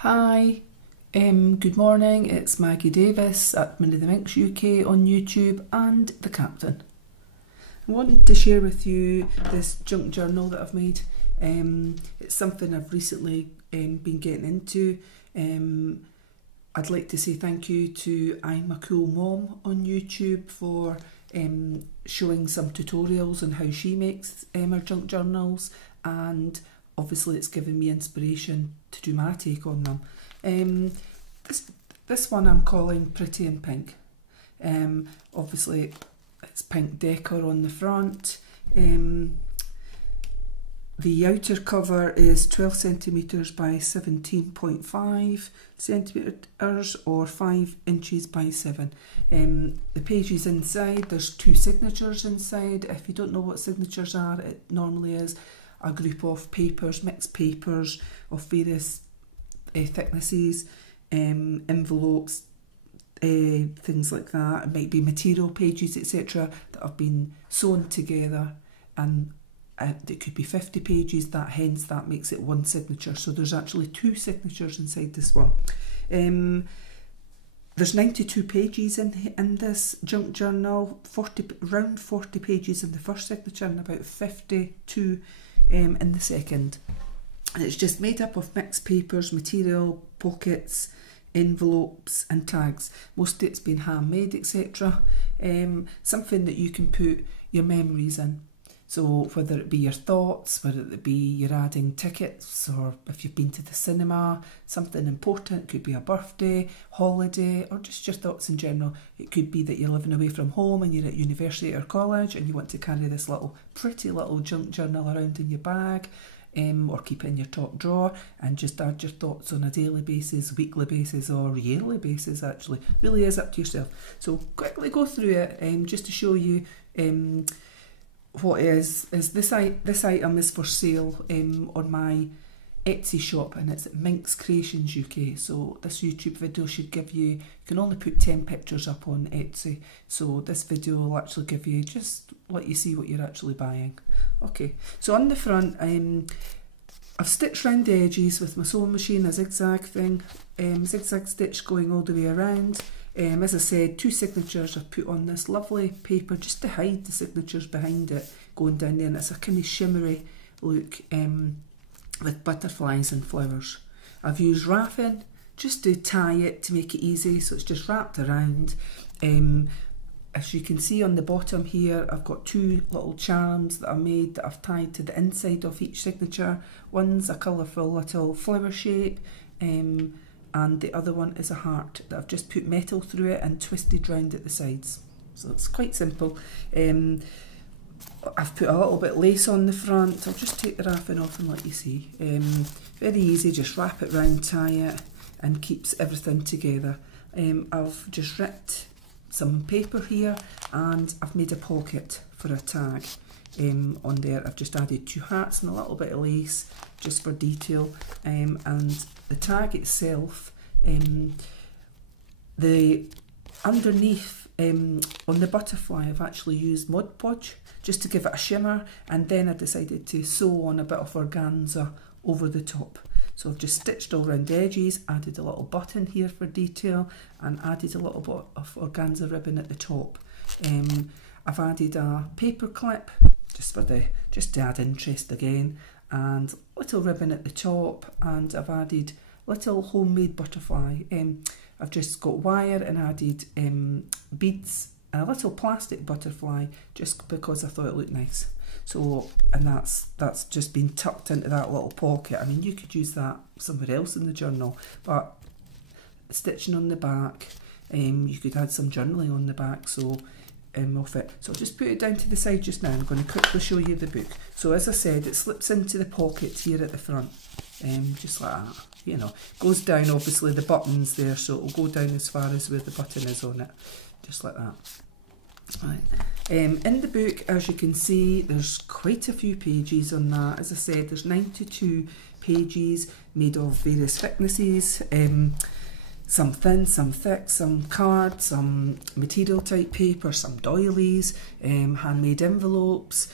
Hi, good morning, it's Maggie Davis at MinxCreationsUK on YouTube and The Captain. I wanted to share with you this junk journal that I've made. It's something I've recently been getting into. I'd like to say thank you to I'm a Cool Mom on YouTube for showing some tutorials on how she makes her junk journals, and obviously it's given me inspiration to do my take on them. This one I'm calling Pretty in Pink. Obviously it's pink decor on the front. The outer cover is 12 centimetres by 17.5 centimetres or 5 inches by 7. The pages inside, there's 2 signatures inside. If you don't know what signatures are, it normally is a group of papers, mixed papers of various thicknesses, envelopes, things like that. It might be material pages, etc. that have been sewn together, and it could be 50 pages, hence that makes it one signature. So there's actually 2 signatures inside this one. There's 92 pages in this junk journal, around 40 pages in the first signature and about 52 in the second. And it's just made up of mixed papers, material, pockets, envelopes and tags. Most of it's been handmade, etc. Something that you can put your memories in. So whether it be your thoughts, whether it be you're adding tickets, or if you've been to the cinema, something important, could be a birthday, holiday, or just your thoughts in general. It could be that you're living away from home and you're at university or college and you want to carry this pretty little junk journal around in your bag, or keep it in your top drawer and just add your thoughts on a daily basis, weekly basis or yearly basis. Actually, really is up to yourself. So quickly go through it just to show you what is this item is for sale on my Etsy shop, and it's at MinxCreationsUK. So this YouTube video should give you can only put 10 pictures up on Etsy, so this video will actually give you, just let you see what you're actually buying. Okay, so on the front, I've stitched round the edges with my sewing machine, a zigzag thing, zigzag stitch going all the way around. As I said, 2 signatures I've put on this lovely paper just to hide the signatures behind it going down there, and it's a kind of shimmery look with butterflies and flowers. I've used Raffia just to tie it to make it easy, so it's just wrapped around. As you can see on the bottom here, I've got 2 little charms that I made that I've tied to the inside of each signature. One's a colourful little flower shape, and the other one is a heart that I've just put metal through it and twisted round at the sides. So it's quite simple. I've put a little bit lace on the front. I'll just take the Raffia off and let you see. Very easy, just wrap it round, tie it, and keeps everything together. I've just ripped some paper here and I've made a pocket for a tag on there. I've just added 2 hearts and a little bit of lace just for detail, and the tag itself, the underneath on the butterfly I've actually used podge just to give it a shimmer, and then I decided to sew on a bit of organza over the top. So I've just stitched all around the edges, added a little button here for detail, and added a little bit of organza ribbon at the top. I've added a paper clip just to add interest again, and little ribbon at the top, and I've added little homemade butterfly. I've just got wire and added beads and a little plastic butterfly just because I thought it looked nice. So, and that's just been tucked into that little pocket. I mean, you could use that somewhere else in the journal, but stitching on the back, you could add some journaling on the back, so off it. So I'll just put it down to the side just now. I'm going to quickly show you the book. So as I said, it slips into the pocket here at the front, just like that. You know, goes down, obviously the button's there, so it'll go down as far as where the button is on it, just like that. Right. In the book, as you can see, there's quite a few pages on that. As I said, there's 92 pages made of various thicknesses, some thin, some thick, some card, some material type paper, some doilies, handmade envelopes,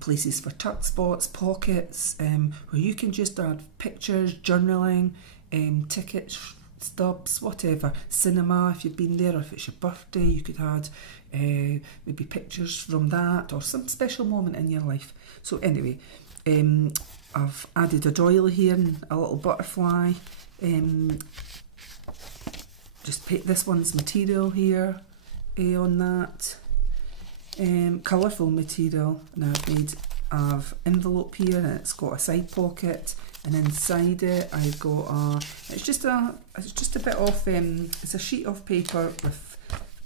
places for tuck spots, pockets, where you can just add pictures, journaling, tickets, stubs, whatever, cinema if you've been there, or if it's your birthday you could add maybe pictures from that, or some special moment in your life. So anyway, I've added a doily here and a little butterfly. Just pick this one's material here on that. Colourful material, and I've made an envelope here, and it's got a side pocket, and inside it I've got it's just a bit of it's a sheet of paper with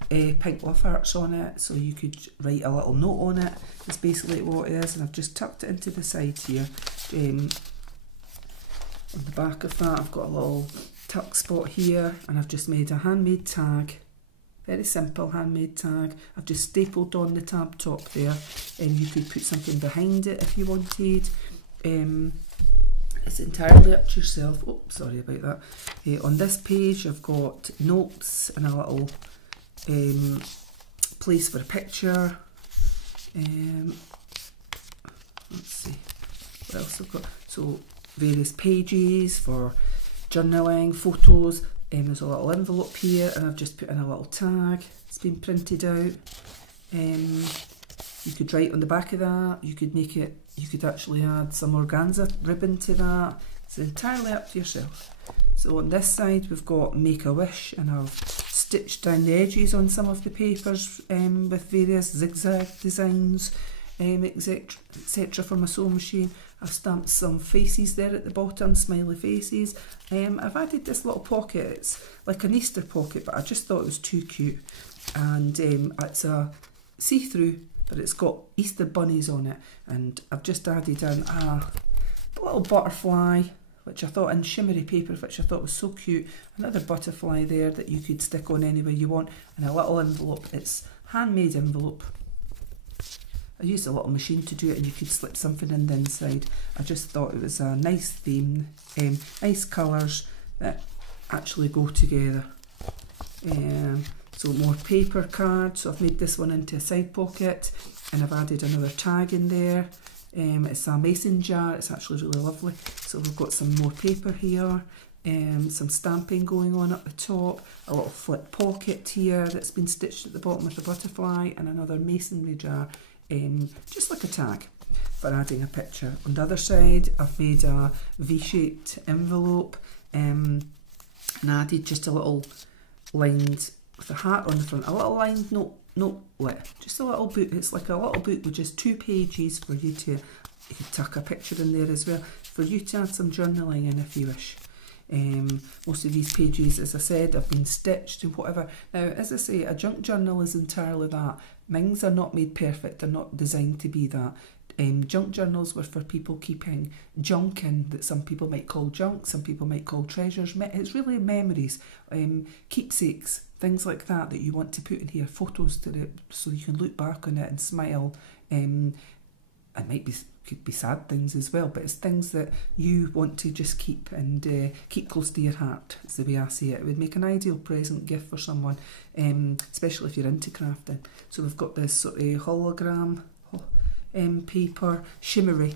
pink love hearts on it, so you could write a little note on it. It's basically what it is, and I've just tucked it into the side here. On the back of that I've got a little tuck spot here, and I've just made a handmade tag. Very simple handmade tag. I've just stapled on the tab top there, and you could put something behind it if you wanted. It's entirely up to yourself. Oh, sorry about that. On this page I've got notes and a little place for a picture. Let's see what else I've got. So various pages for journaling, photos. There's a little envelope here, and I've just put in a little tag. It's been printed out. You could write on the back of that. You could make it. You could actually add some organza ribbon to that. It's entirely up to yourself. So on this side we've got Make a Wish, and I've stitched down the edges on some of the papers with various zigzag designs, etc. from a sewing machine. I've stamped some faces there at the bottom, smiley faces. I've added this little pocket. It's like an Easter pocket, but I just thought it was too cute. And it's a see-through, but it's got Easter bunnies on it. And I've just added in a little butterfly, which I thought in shimmery paper, which I thought was so cute. Another butterfly there that you could stick on anywhere you want, and a little envelope. It's handmade envelope. I used a little machine to do it, and you could slip something in the inside. I just thought it was a nice theme, nice colours that actually go together. So more paper cards. So I've made this one into a side pocket, and I've added another tag in there. It's a mason jar. It's actually really lovely. So we've got some more paper here. Some stamping going on up the top, a little flip pocket here that's been stitched at the bottom with a butterfly, and another masonry jar. Just like a tag for adding a picture. On the other side I've made a V-shaped envelope and added just a little lined with a heart on the front, a little lined notelet, just a little book. It's like a little book with just 2 pages for you to tuck a picture in there as well, for you to add some journaling in if you wish. Most of these pages, as I said, have been stitched and whatever. Now, as I say, a junk journal is entirely that. Mings are not made perfect, they're not designed to be that. Junk journals were for people keeping junk in, that some people might call junk, some people might call treasures. It's really memories, keepsakes, things like that you want to put in here, photos to it, so you can look back on it and smile. It could be sad things as well, but it's things that you want to just keep and keep close to your heart. It's the way I see it. It would make an ideal present gift for someone, especially if you're into crafting. So we've got this sort of hologram paper, shimmery,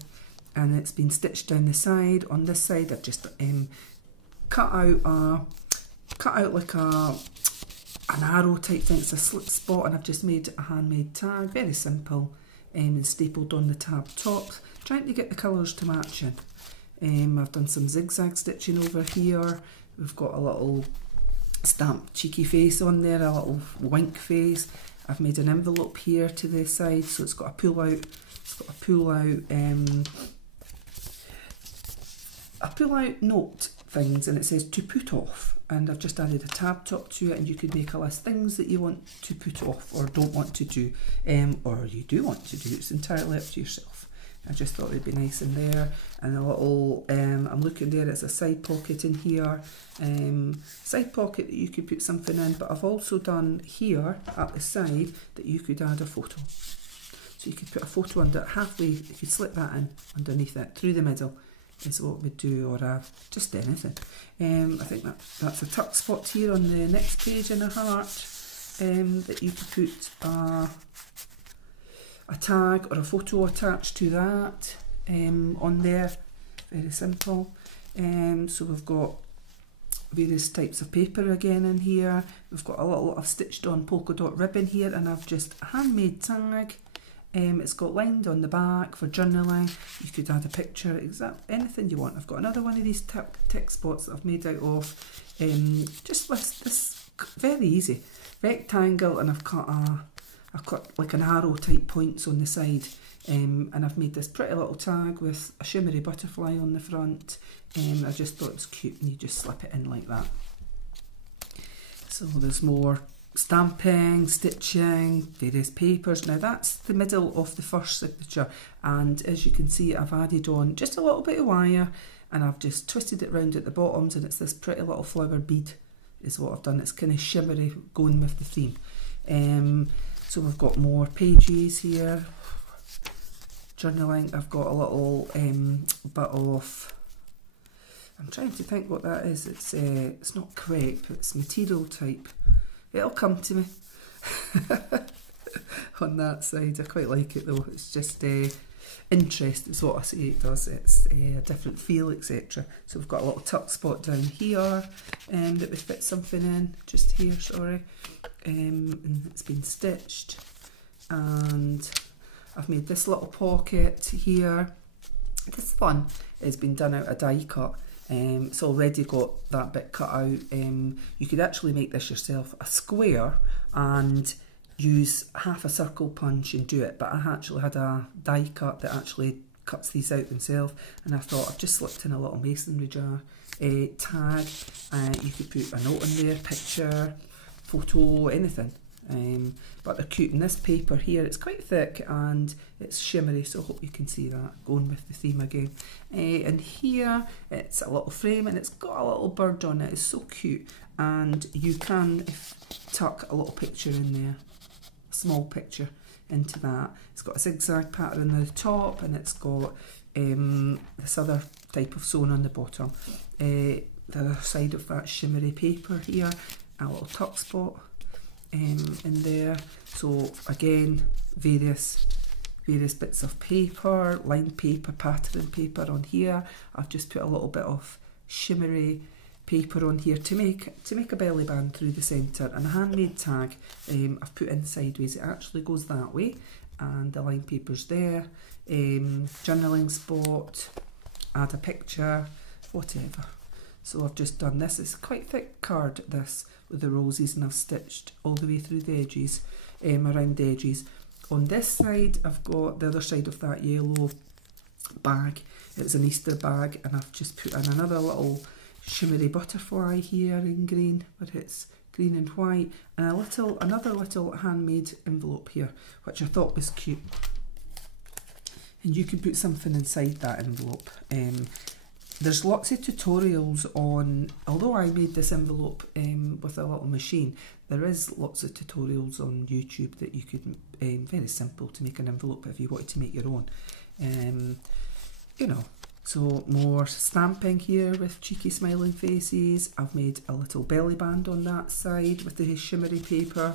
and it's been stitched down the side. On this side I've just cut out like an arrow type thing. It's a slip spot, and I've just made a handmade tag, very simple. And stapled on the tab top, trying to get the colours to match in. I've done some zigzag stitching over here. We've got a little stamped cheeky face on there, a little wink face. I've made an envelope here to the side, so it's got a pull out note things, and it says to put off, and I've just added a tab top to it, and you could make a list of things that you want to put off or don't want to do, or you do want to do. It's entirely up to yourself. I just thought it'd be nice in there. And a little I'm looking there, it's a side pocket in here, side pocket that you could put something in, but I've also done here at the side that you could add a photo, so you could put a photo under halfway. You could slip that in underneath it, through the middle is what we'd do, or just anything. I think that's a tuck spot here on the next page in a heart, that you could put a tag or a photo attached to that on there. Very simple. So we've got various types of paper again in here. We've got a little, I've stitched on polka dot ribbon here, and I've just handmade tag. It's got lined on the back for journaling. You could add a picture, anything you want. I've got another one of these tick spots that I've made out of just with this very easy rectangle, and I've cut like an arrow type points on the side, and I've made this pretty little tag with a shimmery butterfly on the front. I just thought it was cute, and you just slip it in like that. So there's more stamping, stitching, various papers. Now that's the middle of the first signature, and as you can see, I've added on just a little bit of wire, and I've just twisted it round at the bottoms, and it's this pretty little flower bead is what I've done. It's kind of shimmery, going with the theme. So we've got more pages here. Journaling, I've got a little bit of, I'm trying to think what that is. It's not crepe, it's material type. It'll come to me on that side. I quite like it though. It's just interest is what I say it does. It's a different feel, etc. So we've got a little tuck spot down here that we fit something in, just here, sorry. And it's been stitched, and I've made this little pocket here. This one has been done out of die cut. It's already got that bit cut out. You could actually make this yourself a square and use half a circle punch and do it, but I actually had a die cut that actually cuts these out themselves, and I thought I've just slipped in a little masonry jar tag. You could put a note in there, picture, photo, anything. But they're cute, and this paper here, it's quite thick and it's shimmery, so I hope you can see that, going with the theme again. And here it's a little frame, and it's got a little bird on it. It's so cute, and you can tuck a little picture in there, a small picture into that. It's got a zigzag pattern on the top, and it's got this other type of sewn on the bottom. The other side of that shimmery paper here, a little tuck spot in there. So again, various bits of paper, lined paper, pattern paper on here. I've just put a little bit of shimmery paper on here to make a belly band through the centre, and a handmade tag I've put in sideways. It actually goes that way, and the lined paper's there. Journaling spot, add a picture, whatever. So I've just done this. It's quite thick card, this, with the roses, and I've stitched all the way through the edges, around the edges. On this side, I've got the other side of that yellow bag. It's an Easter bag, and I've just put in another little shimmery butterfly here in green, but it's green and white, and another little handmade envelope here, which I thought was cute. And you could put something inside that envelope. There's lots of tutorials on, although I made this envelope with a little machine, there is lots of tutorials on YouTube that you could, very simple to make an envelope if you wanted to make your own. You know, so more stamping here with cheeky smiling faces. I've made a little belly band on that side with the shimmery paper.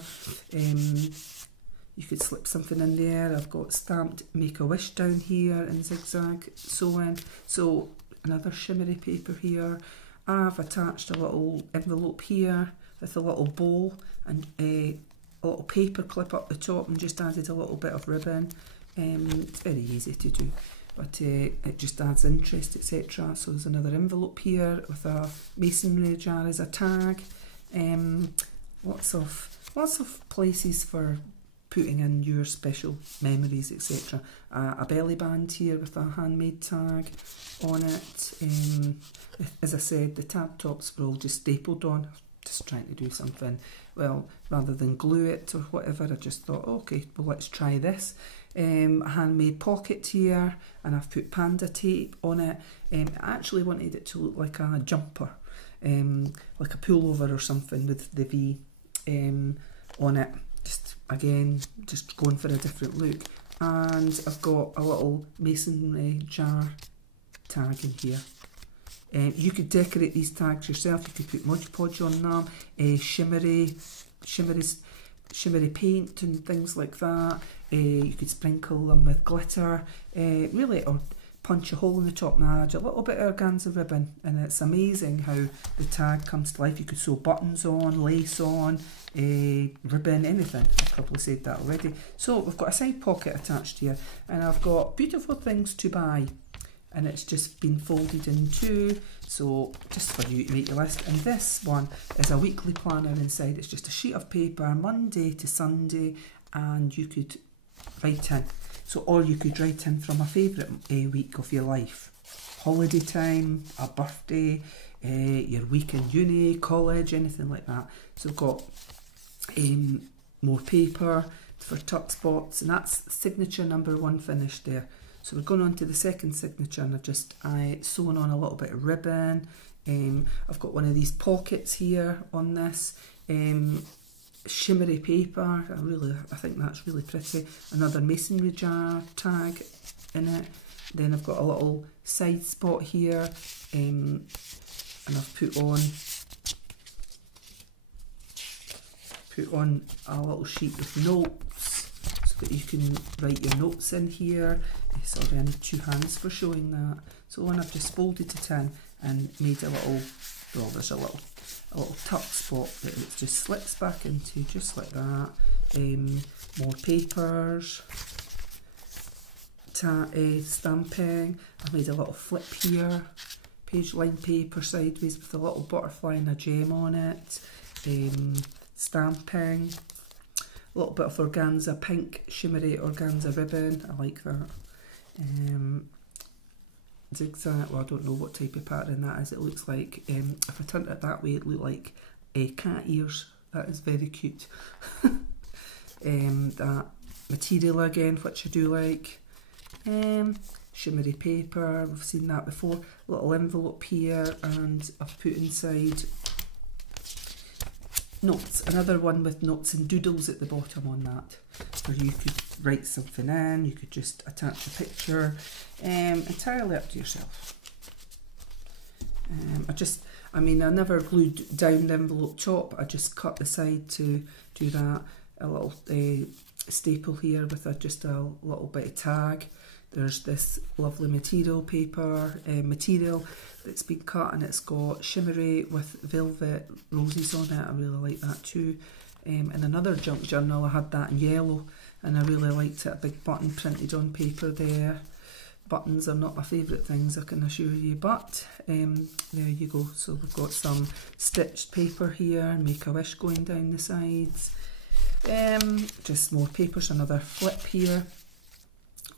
You could slip something in there. I've got stamped Make-A-Wish down here in zigzag sewing. So another shimmery paper here. I've attached a little envelope here with a little bow and a little paper clip up the top, and just added a little bit of ribbon. It's very easy to do, but it just adds interest, etc. So there's another envelope here with a masonry jar as a tag. Lots of places for putting in your special memories, etc. A belly band here with a handmade tag on it. As I said, the tab tops were all just stapled on. Just trying to do something, well, rather than glue it or whatever, I just thought, okay, well, let's try this. A handmade pocket here, and I've put panda tape on it. I actually wanted it to look like a jumper, like a pullover or something with the V on it. Just again, just going for a different look. And I've got a little masonry jar tag in here. You could decorate these tags yourself. You could put Mod Podge on them, shimmery paint and things like that. You could sprinkle them with glitter, really, or punch a hole in the top and add a little bit of organza ribbon, and it's amazing how the tag comes to life. You could sew buttons on, lace on, ribbon, anything. I've probably said that already. So we've got a side pocket attached here, and I've got beautiful things to buy, and it's just been folded in two, so just for you to make your list. And this one is a weekly planner inside. It's just a sheet of paper, Monday to Sunday, and you could write in. So, or you could write in from a favourite week of your life. Holiday time, a birthday, your week in uni, college, anything like that. So we've got more paper for tuck spots, and that's signature number 1 finished there. So we're going on to the second signature, and I sewn on a little bit of ribbon. I've got one of these pockets here on this. Shimmery paper, I think that's really pretty. Another masonry jar tag in it. Then I've got a little side spot here, and I've put on a little sheet with notes so that you can write your notes in here. Sorry, I need 2 hands for showing that. So when I've just folded it in and made a little, well, there's a little tuck spot that it just slips back into, just like that. More papers, stamping. I've made a little flip here, page line paper sideways with a little butterfly and a gem on it. Stamping, a little bit of organza, pink shimmery organza ribbon. I like that. Zigzag, well, I don't know what type of pattern that is. It looks like, if I turn it that way, it looked like cat ears. That is very cute. That material again, which I do like. Shimmery paper, we've seen that before. Little envelope here, and I've put inside notes. Another one with notes and doodles at the bottom on that. So you could write something in, you could just attach a picture, entirely up to yourself. I never glued down the envelope top, I just cut the side to do that. A little staple here with just a little bit of tag. There's this lovely material paper, material that's been cut, and it's got shimmery with velvet roses on it. I really like that too. And another junk journal, I had that in yellow, and I really liked it. A big button printed on paper there. Buttons are not my favourite things, I can assure you, but there you go. So we've got some stitched paper here, Make-A-Wish going down the sides. Just more papers, another flip here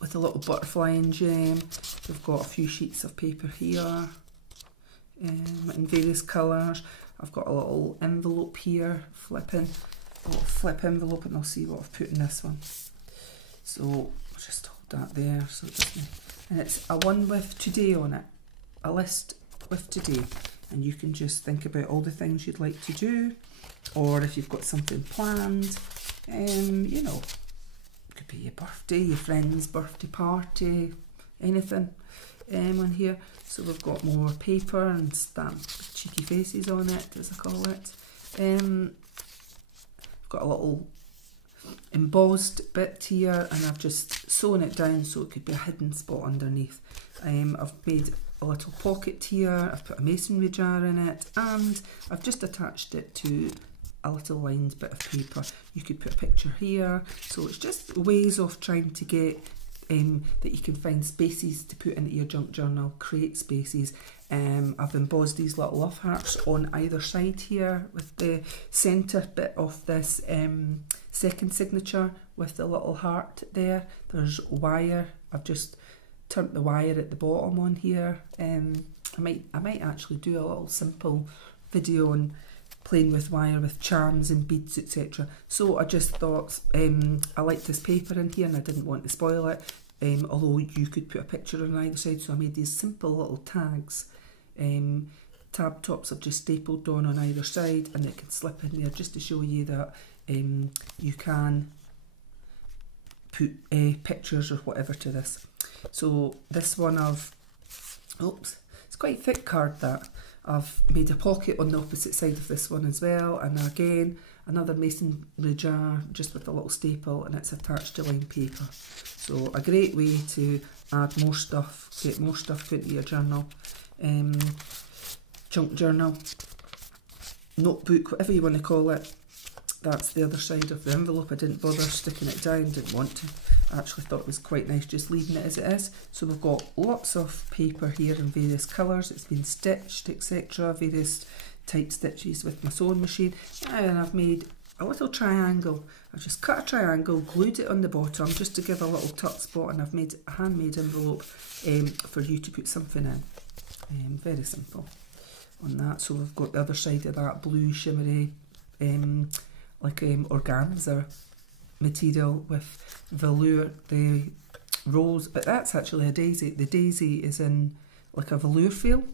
with a little butterfly and gem. We've got a few sheets of paper here in various colours. I've got a little envelope here, flipping, a little flip envelope, and I'll see what I've put in this one. So I'll just hold that there, so it doesn't, and it's a one with today on it, a list with today, and you can just think about all the things you'd like to do, or if you've got something planned, you know, it could be your birthday, your friend's birthday party, anything on here. So we've got more paper and stamped cheeky faces on it, as I call it. I've got a little embossed bit here, and I've just sewn it down so it could be a hidden spot underneath. I've made a little pocket here, I've put a masonry jar in it, and I've just attached it to a little lined bit of paper. You could put a picture here, so it's just ways of trying to get that you can find spaces to put into your junk journal, create spaces. I've embossed these little love hearts on either side here with the centre bit of this second signature with the little heart there. There's wire, I've just turned the wire at the bottom on here. I might actually do a little simple video on playing with wire with charms and beads, etc. So I just thought I liked this paper in here and I didn't want to spoil it, although you could put a picture on either side, so I made these simple little tags. Tab tops I've just stapled on either side, and it can slip in there just to show you that you can put pictures or whatever to this. So this one it's quite thick card that. I've made a pocket on the opposite side of this one as well, and again another masonry jar just with a little staple, and it's attached to lined paper. So a great way to add more stuff, get more stuff into your journal, junk journal, notebook, whatever you want to call it. That's the other side of the envelope. I didn't bother sticking it down, didn't want to. I actually thought it was quite nice just leaving it as it is. So we've got lots of paper here in various colours. It's been stitched, etc. Various type stitches with my sewing machine. And I've made a little triangle. I've just cut a triangle, glued it on the bottom just to give a little tuck spot, and I've made a handmade envelope for you to put something in. Very simple on that. So we've got the other side of that blue shimmery organza material with velour, the rose, but that's actually a daisy. The daisy is in like a velour feel.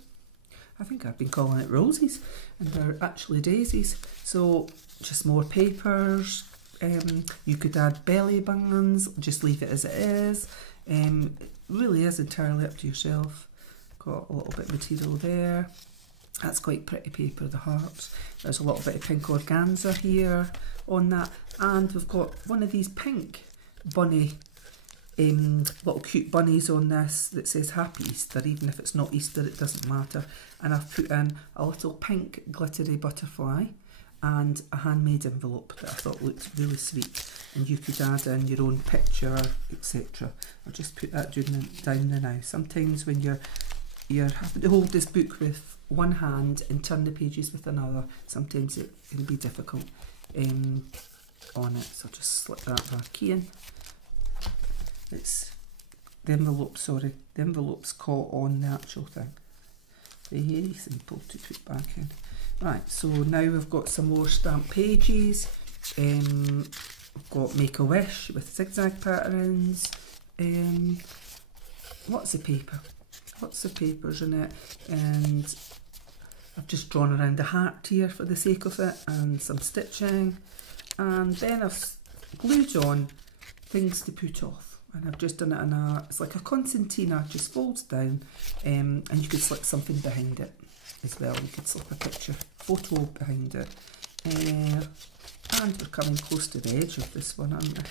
I think I've been calling it roses, and they're actually daisies. So just more papers. You could add belly buttons, just leave it as it is. It really is entirely up to yourself. Got a little bit of material there. That's quite pretty paper, the hearts. There's a little bit of pink organza here on that. And we've got one of these pink bunny, little cute bunnies on this that says Happy Easter. Even if it's not Easter, it doesn't matter. And I've put in a little pink glittery butterfly and a handmade envelope that I thought looked really sweet. And you could add in your own picture, etc. I'll just put that down there now. Sometimes when you're having to hold this book with one hand and turn the pages with another, sometimes it can be difficult on it. So I'll just slip that back in. It's the envelope, sorry, the envelope's caught on the actual thing. Very simple to put back in. Right, so now we've got some more stamped pages. We've got Make a Wish with zigzag patterns. Lots of paper. Lots of papers in it, and I've just drawn around the heart here for the sake of it, and some stitching, and then I've glued on things to put off, and I've just done it in it's like a concertina, just folds down, and you could slip something behind it as well. You could slip a photo behind it, and we're coming close to the edge of this one, aren't we?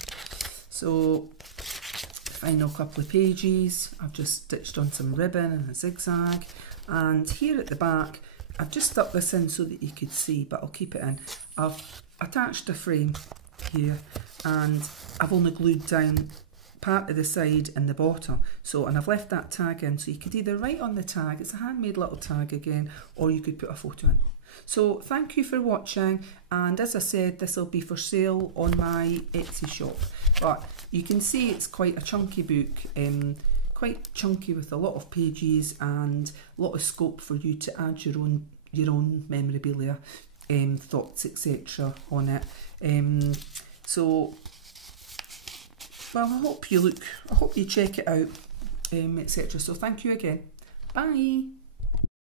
So final couple of pages, I've just stitched on some ribbon and a zigzag, and here at the back I've just stuck this in so that you could see, but I'll keep it in. I've attached a frame here, and I've only glued down part of the side and the bottom, and I've left that tag in, so you could either write on the tag, it's a handmade little tag again, or you could put a photo in. So thank you for watching, and as I said, this will be for sale on my Etsy shop, but you can see it's quite a chunky book, quite chunky with a lot of pages and a lot of scope for you to add your own memorabilia, thoughts, etc. on it. Well, I hope you check it out, etc. So thank you again. Bye.